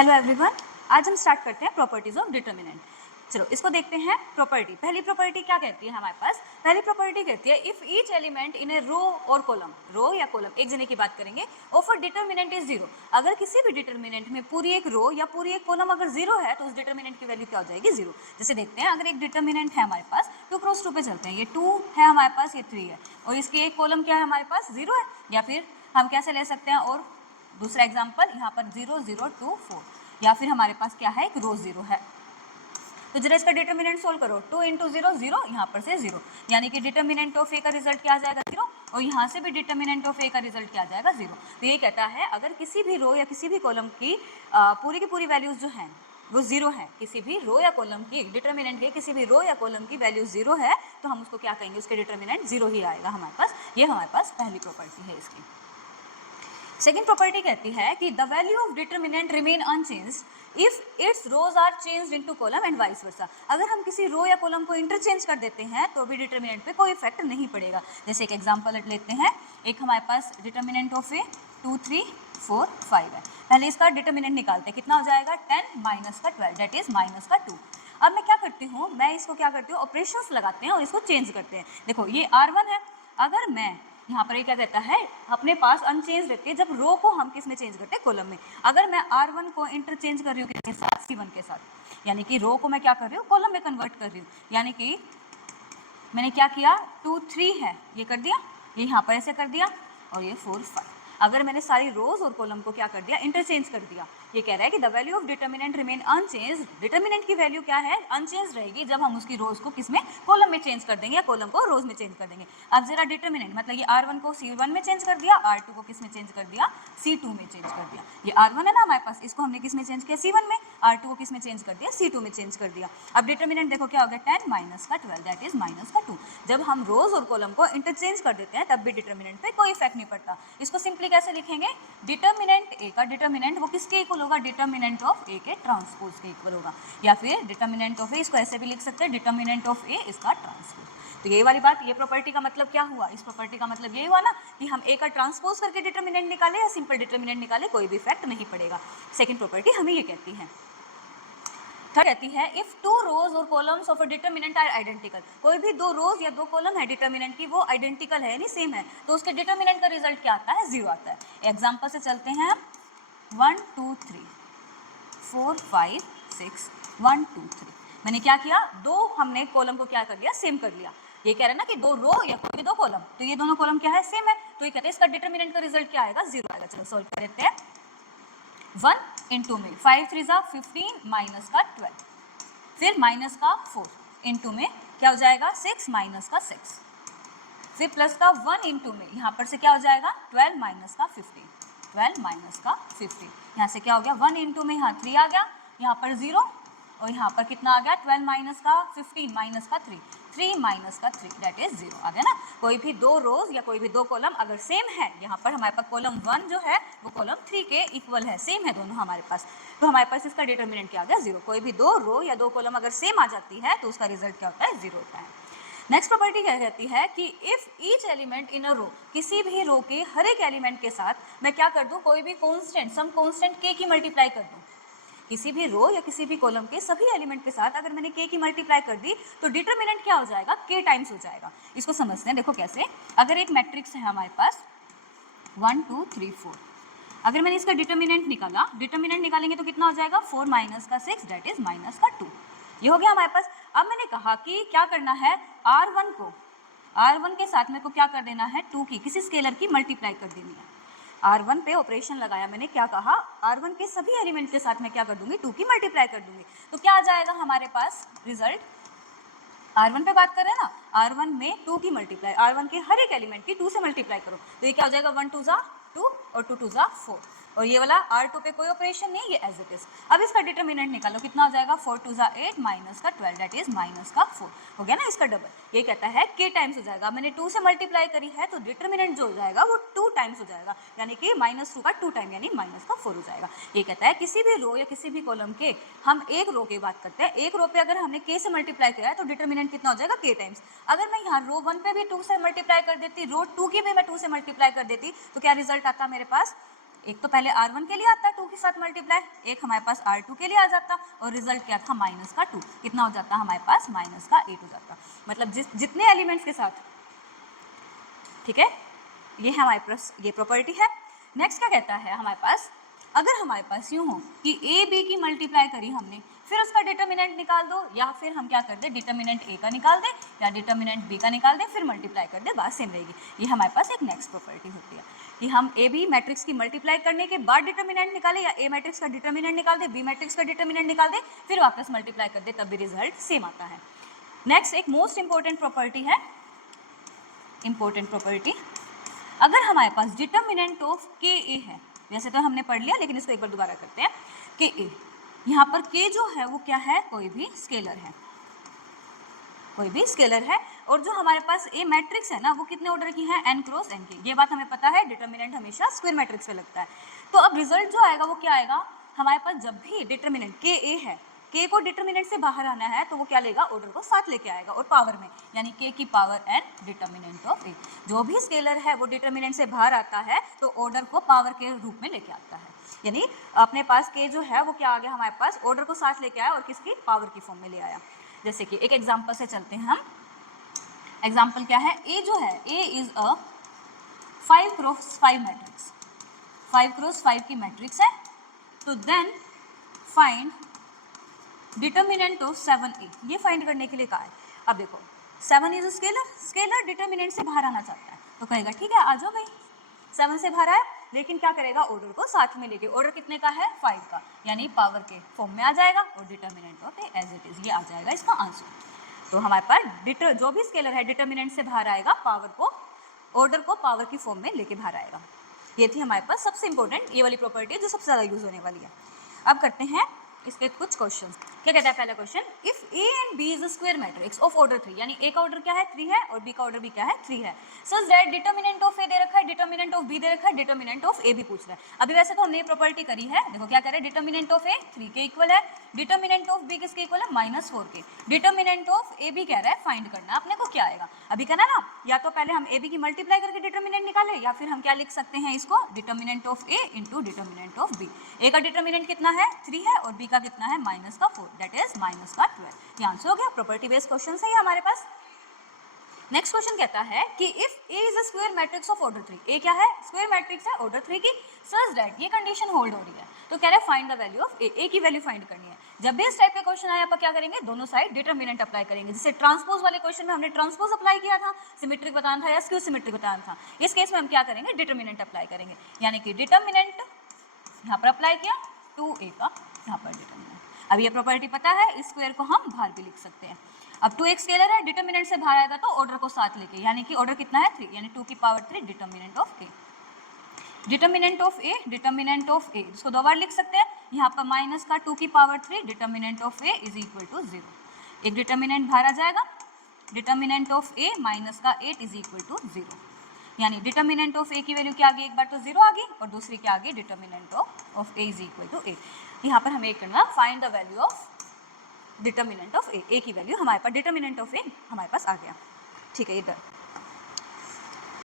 Hello everyone, आज हम start करते हैं प्रॉपर्टीज ऑफ डिटर्मिनेंट। चलो इसको देखते हैं। प्रॉपर्टी, पहली प्रॉपर्टी क्या कहती है हमारे पास? पहली प्रॉपर्टी कहती है इफ ईच एलिमेंट इन ए रो और कॉलम, रो या कॉलम एक जने की बात करेंगे, ऑफ डिटर्मिनेंट इज जीरो। अगर किसी भी डिटर्मिनेंट में पूरी एक रो या पूरी एक कॉलम अगर जीरो है तो उस डिटर्मिनेंट की वैल्यू क्या हो जाएगी? जीरो। जैसे देखते हैं, अगर एक डिटर्मिनेंट है हमारे पास 2 क्रॉस 2 पे चलते हैं, ये 2 है हमारे पास, ये 3 है, और इसकी एक कॉलम क्या है हमारे पास? जीरो है। या फिर हम कैसे ले सकते हैं, और दूसरा एग्जाम्पल यहाँ पर 0 0 2 4, या फिर हमारे पास क्या है, एक रो जीरो है। तो जरा इसका डिटर्मिनेंट सोल्व करो। 2 इंटू जीरो जीरो, यहाँ पर से जीरो, यानी कि डिटर्मिनेंट ऑफ ए का रिजल्ट क्या आ जाएगा? जीरो। और यहाँ से भी डिटर्मिनेंट ऑफ ए का रिजल्ट क्या आ जाएगा? जीरो। तो ये कहता है अगर किसी भी रो या किसी भी कॉलम की पूरी की पूरी वैल्यूज जो हैं वो जीरो है, किसी भी रो या कॉलम की डिटर्मिनेंट की किसी भी रो या कॉलम की वैल्यू जीरो है, तो हम उसको क्या कहेंगे? उसके डिटर्मिनेंट जीरो ही आएगा हमारे पास। ये हमारे पास पहली प्रॉपर्टी है इसकी। सेकेंड प्रॉपर्टी कहती है कि the value of determinant remain unchanged if its rows are changed into column and vice versa. अगर हम किसी रो या कॉलम को इंटरचेंज कर देते हैं तो भी डिटर्मिनेंट पे कोई इफेक्ट नहीं पड़ेगा। जैसे एक एग्जांपल लेते हैं, एक हमारे पास डिटर्मिनेंट ऑफ ए 2 3 4 5 है। पहले इसका डिटर्मिनेंट निकालते हैं, कितना हो जाएगा? 10 माइनस का 12, दैट इज माइनस का 2। अब मैं क्या करती हूँ, मैं इसको क्या करती हूँ, ऑपरेशंस लगाते हैं और इसको चेंज करते हैं। देखो ये R1 है, अगर मैं यहाँ पर ये क्या कहता है, अपने पास अनचेंज रखते हैं, जब रो को हम किस में चेंज करते हैं? कॉलम में। अगर मैं R1 को इंटरचेंज कर रही हूँ किसके साथ? C1 के साथ, यानी कि रो को मैं क्या कर रही हूँ? कॉलम में कन्वर्ट कर रही हूँ। यानी कि मैंने क्या किया, 2 3 है, ये कर दिया, ये यहाँ पर ऐसे कर दिया, और ये 4 5। अगर मैंने सारी रोज और कॉलम को क्या कर दिया? इंटरचेंज कर दिया। ये कह रहा है कि the value of determinant remain unchanged. Determinant की वैल्यू क्या है? अनचेंज रहेगी जब हम उसकी रोज को किस में? कॉलम में चेंज कर देंगे, या कॉलम को रोज में चेंज कर देंगे। अब जरा डिटर्मिनेंट मतलब ये R1 को C1 में चेंज कर दिया, R2 को किस में चेंज कर दिया? C2 में चेंज कर दिया। ये R1 है ना हमारे पास, इसको हमने किस में चेंज किया? C1 में। R2 को किस में चेंज कर दिया? C2 में चेंज कर दिया। अब डिटर्मिनेंट देखो क्या हो गया? 10 माइनस का 12, दैट इज माइनस का 2। जब हम रोज और कॉलम को इंटरचेंज कर देते हैं तब भी डिटर्मिनेंट पे कोई इफेक्ट नहीं पड़ता। इसको सिंपली कैसे लिखेंगे? डिटर्मिनेंट ए का डिटर्मिनेंट वो किसके इक्वल होगा? डिटर्मिनेंट ऑफ ए के ट्रांसपोज के इक्वल होगा। या फिर डिटर्मिनेंट ऑफ ए, इसको ऐसे भी लिख सकते हैं, डिटर्मिनेंट ऑफ ए इसका ट्रांसपोज। तो ये वाली बात, ये प्रॉपर्टी का मतलब क्या हुआ? इस प्रॉपर्टी का मतलब ये हुआ ना कि हम ए का ट्रांसपोज करके डिटर्मिनेंट निकाले या सिंपल डिटर्मिनेंट निकाले, कोई भी इफेक्ट नहीं पड़ेगा। सेकेंड प्रॉपर्टी हमें ये कहती है। थर्ड कहती है इफ 2 रोज और columns of a determinant are identical. कोई भी 2 रोज या 2 कॉलम है डिटर्मिनेंट की, वो आइडेंटिकल है यानी सेम है, तो उसके डिटर्मिनेंट का रिजल्ट क्या आता है? जीरो आता है। एग्जांपल से चलते हैं, 1 2 3 4 5 6 1 2 3। मैंने क्या किया? दो हमने कॉलम को क्या कर लिया? सेम कर लिया। ये कह रहे हैं ना कि 2 रो या कोई भी 2 कॉलम, तो ये दोनों कॉलम क्या है? सेम है, तो ये कहते हैं इसका डिटर्मिनेंट का रिजल्ट क्या आएगा? जीरो आएगा। चलो सॉल्व कर लेते हैं। 1 इंटू में 5 3 15 माइनस का 12, फिर माइनस का 4 इंटू में क्या हो जाएगा? 6 माइनस का 6, फिर प्लस का 1 इंटू में यहाँ पर से क्या हो जाएगा? 12 माइनस का 15, 12 माइनस का 15। यहाँ से क्या हो गया? 1 इंटू में यहाँ 3 आ गया, यहाँ पर 0, और यहाँ पर कितना आ गया? 12 माइनस का 15 माइनस का 3, 3 माइनस का 3, दैट इज 0 आ गया ना। कोई भी 2 रोज या कोई भी 2 कॉलम अगर सेम है, यहाँ पर हमारे पास कॉलम 1 जो है वो कॉलम 3 के इक्वल है, सेम है दोनों हमारे पास, तो हमारे पास इसका डिटर्मिनेंट क्या आ गया? 0। कोई भी 2 रो या 2 कॉलम अगर सेम आ जाती है तो उसका रिजल्ट क्या होता है? 0 होता है। नेक्स्ट प्रॉपर्टी क्या कहती है कि इफ ईच एलिमेंट इन अ रो, किसी भी रो के हर एक एलिमेंट के साथ मैं क्या कर दूं? कोई भी कांस्टेंट, सम कांस्टेंट k की मल्टीप्लाई कर दूं। किसी भी रो या किसी भी कॉलम के सभी एलिमेंट के साथ अगर मैंने k की मल्टीप्लाई कर दी तो डिटर्मिनेंट क्या हो जाएगा? k टाइम्स हो जाएगा। इसको समझते हैं, देखो कैसे। अगर एक मैट्रिक्स है हमारे पास 1 2 3 4, अगर मैंने इसका डिटर्मिनेंट निकाला, डिटर्मिनेंट निकालेंगे तो कितना हो जाएगा? 4 माइनस का 6, दैट इज माइनस का 2। ये हो गया हमारे पास। अब मैंने कहा कि क्या करना है, R1 के साथ मेरे को क्या कर देना है? 2 की किसी स्केलर की मल्टीप्लाई कर देनी है। R1 पे ऑपरेशन लगाया मैंने, क्या कहा? R1 के सभी एलिमेंट के साथ मैं क्या कर दूंगी? 2 की मल्टीप्लाई कर दूंगी। तो क्या आ जाएगा हमारे पास रिजल्ट? R1 पे बात कर रहे हैं ना, R1 में 2 की मल्टीप्लाई, R1 के हर एक एलिमेंट की 2 से मल्टीप्लाई करो, तो ये क्या हो जाएगा? 1 2 जा 2 और 2 2 जा 4, और ये वाला R2 पे कोई ऑपरेशन नहीं, ये एज इट इज। अब इसका डिटर्मिनेंट निकालो, कितना हो जाएगा? 4 2 जा 8 माइनस का 12, दैट इज माइनस का 4। हो गया ना इसका डबल। ये कहता है k टाइम्स हो जाएगा। मैंने 2 से मल्टीप्लाई करी है तो डिटर्मिनेंट जो हो जाएगा वो 2 टाइम्स हो जाएगा, यानी कि -2 का 2 टाइम यानी माइनस का 4 हो जाएगा। ये कहता है किसी भी रो या किसी भी कॉलम के, हम एक रो की बात करते हैं, एक रो पे अगर हमने k से मल्टीप्लाई किया है तो डिटर्मिनेंट कितना हो जाएगा? k times. अगर मैं यहाँ रो 1 पे भी 2 से मल्टीप्लाई कर देती, रो 2 की भी मैं 2 से मल्टीप्लाई कर देती, तो क्या रिजल्ट आता मेरे पास? एक तो पहले R1 के लिए आता है 2 के साथ मल्टीप्लाई, एक हमारे पास R2 के लिए आ जाता और रिजल्ट क्या था माइनस का 2, कितना हो जाता हमारे पास माइनस का 8 हो जाता। मतलब जितने एलिमेंट्स के साथ, ठीक है, ये है हमारे पास ये प्रॉपर्टी है। नेक्स्ट क्या कहता है हमारे पास, अगर हमारे पास यूँ हो कि ए बी की मल्टीप्लाई करी हमने, फिर उसका डिटर्मिनेंट निकाल दो, या फिर हम क्या कर दें डिटर्मिनेंट ए का निकाल दें या डिटर्मिनेंट बी का निकाल दें, फिर मल्टीप्लाई कर दें, बात सेम रहेगी। ये हमारे पास एक नेक्स्ट प्रॉपर्टी होती है कि हम ए बी मैट्रिक्स की मल्टीप्लाई करने के बाद डिटर्मिनेंट निकालें, या ए मैट्रिक्स का डिटर्मिनेंट निकाल दें, बी मैट्रिक्स का डिटर्मिनेंट निकाल दें, फिर वापस मल्टीप्लाई कर दें, तब भी रिजल्ट सेम आता है। नेक्स्ट एक मोस्ट इंपॉर्टेंट प्रॉपर्टी है, इंपॉर्टेंट प्रॉपर्टी, अगर हमारे पास डिटर्मिनेंट ऑफ के ए है, वैसे तो हमने पढ़ लिया लेकिन इसको एक बार दोबारा करते हैं, के ए, यहाँ पर के जो है वो क्या है, कोई भी स्केलर है, कोई भी स्केलर है, और जो हमारे पास ए मैट्रिक्स है ना वो कितने ऑर्डर की है, n क्रॉस n की, ये बात हमें पता है, डिटर्मिनेंट हमेशा स्क्वायर मैट्रिक्स पे लगता है। तो अब रिजल्ट जो आएगा वो क्या आएगा, हमारे पास जब भी डिटर्मिनेंट के ए है, के को डिटर्मिनेंट से बाहर आना है तो वो क्या लेगा, ऑर्डर को साथ लेके आएगा और पावर में, यानी के की पावर n डिटर्मिनेंट ऑफ ए। जो भी स्केलर है वो डिटर्मिनेंट से बाहर आता है तो ऑर्डर को पावर के रूप में लेके आता है, यानी अपने पास के जो है वो क्या आ गया हमारे पास, ऑर्डर को साथ लेके आया और किसकी, पावर की फॉर्म में ले आया। जैसे कि एक एग्जाम्पल से चलते हैं हम, एग्जाम्पल क्या है, ए जो है, A is a 5 cross 5 matrix, 5 cross 5 की मैट्रिक्स है, तो then find determinant of 7a, ये फाइंड करने के लिए कहा है। अब देखो 7 इज स्केलर, स्केलर डिटर्मिनेंट से बाहर आना चाहता है तो कहेगा ठीक है आ जाओ भाई, 7 से बाहर आया, लेकिन क्या करेगा, ऑर्डर को साथ में लेके, ऑर्डर कितने का है 5 का, यानी पावर के फॉर्म में आ जाएगा और determinant of A as it is, ये आ जाएगा इसका आंसर। तो हमारे पास जो भी स्केलर है डिटर्मिनेंट से बाहर आएगा, पावर को, ऑर्डर को पावर की फॉर्म में लेके बाहर आएगा। ये थी हमारे पास सबसे इंपॉर्टेंट ये वाली प्रॉपर्टी जो सबसे ज़्यादा यूज होने वाली है। अब करते हैं इसके कुछ क्वेश्चन। क्या कहता है पहला question, if A and B is a square matrix of order 3, यानी ए का ऑर्डर क्या है 3 है और बी का ऑर्डर भी क्या है 3 है, सच दैट डिटर्मिनेंट ऑफ ए दे रखा है, डिटर्मिनेंट ऑफ बी दे रखा है, डिटर्मिनेंट ऑफ ए भी पूछ रहा है। अभी वैसे तो हमने प्रॉपर्टी करी है, देखो क्या करे, डिटर्मिनेंट ऑफ ए 3 के इक्वल है, डिटर्मिनेंट ऑफ बी किसके इक्वल है -4 के, डिटर्मिनेंट ऑफ ए बी कह रहा है फाइंड करना, अपने को क्या आएगा अभी करना ना, या तो पहले हम ए बी की मल्टीप्लाई करके डिटर्मिनेंट निकाले, या फिर हम क्या लिख सकते हैं इसको, determinant of A into determinant of B. A का डिटर्मिनेंट कितना है 3 है और बी का कितना है -4, दैट इज -12। ये आंसर हो गया, प्रॉपर्टी बेस्ड क्वेश्चन है हमारे पास। नेक्स्ट क्वेश्चन कहता है कि if A is a square matrix of order 3, ए क्या है, स्क्वायर मैट्रिक्स है ऑर्डर 3 की, सच दैट, ये कंडीशन होल्ड हो रही है, तो कह रहे हैं find the value of A, A की वैल्यू फाइंड करनी है। जब भी इस टाइप का क्वेश्चन आया, आप क्या करेंगे, दोनों साइड डिटर्मिनेंट अप्लाई करेंगे, जैसे ट्रांसपोज वाले क्वेश्चन में हमने ट्रांसपोज अप्लाई किया था, सिमेट्रिक बताना था या स्क्यू सिमेट्रिक बताना था, इस केस में हम क्या करेंगे, डिटर्मिनेंट अप्लाई करेंगे, यानी कि डिटर्मिनेंट यहाँ पर अप्लाई किया, 2a का यहाँ पर डिटर्मिनेंट। अब ये प्रॉपर्टी पता है, इस स्क्वायर को हम बाहर भी लिख सकते हैं। अब 2 एक स्केलर है, डिटर्मिनेंट से बाहर आएगा तो ऑर्डर को साथ लेके, यानी कि ऑर्डर कितना है 3, यानी 2 की power 3 determinant of A, determinant of A, determinant of A, इसको दो बार लिख सकते हैं, यहाँ पर माइनस का 2 की power 3 determinant of A is equal to 0, एक डिटर्मिनेंट बाहर आ जाएगा, डिटर्मिनेंट ऑफ ए माइनस का 8 इज इक्वल टू 0, यानी डिटर्मिनेंट ऑफ ए की वैल्यू क्या आ गई, एक बार तो 0 आ गई और दूसरी क्या आ गई, determinant of A is equal to 8। यहाँ पर हमें एक करना, find the value of determinant of A, A की वैल्यू हमारे पास, डिटर्मिनेंट ऑफ ए हमारे पास आ गया, ठीक है, इधर